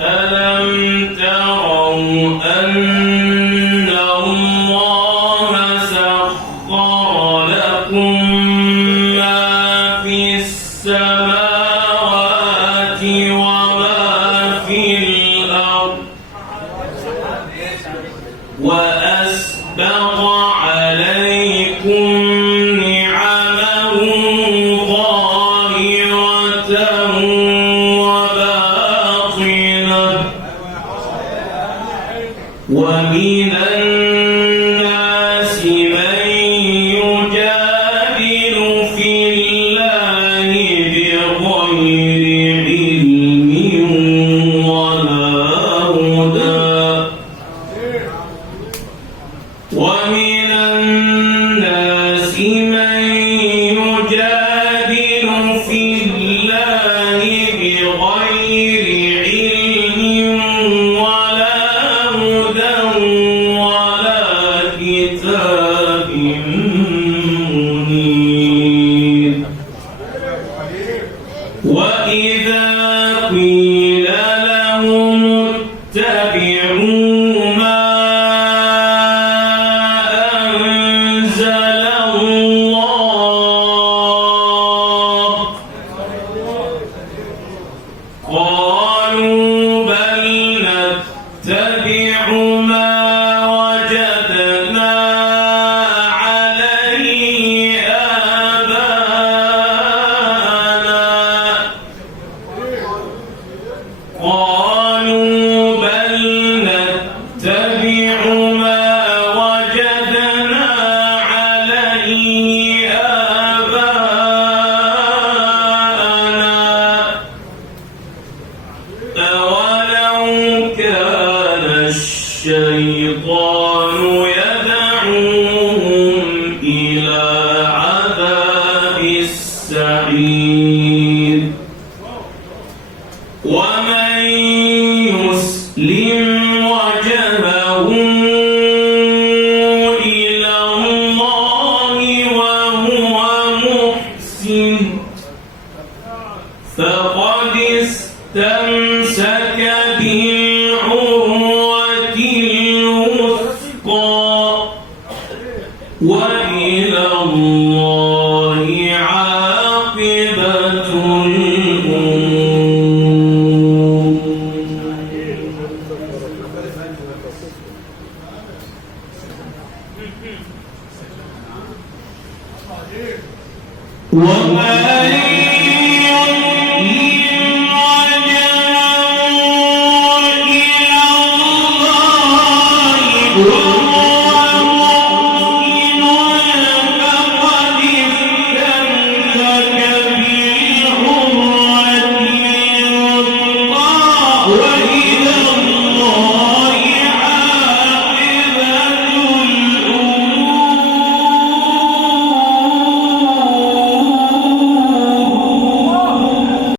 ألم تروا أن الله سخر لكم ما في السماوات وما في الأرض وأسبغ عليكم نعمه ظاهرة وباطنة ومن الناس من يجادل في الله بغير علم ولا هدى ومن الناس من يجادل في الله بغير علم ولا هدى ولا كتاب منير وإذا قيل لهم اتبعوا ما أنزل الله قالوا بل نتبع ما وجدنا عليه آباءنا قالوا بل نتبع ما وجدنا عليه آباءنا أولو كان الشيطان يدعوهم إلى عذاب السعير ومن يسلم وجهه إلى الله وهو محسن فقد استمسك بالعروة الوثقى وإلى الله عاقبة الأمور وما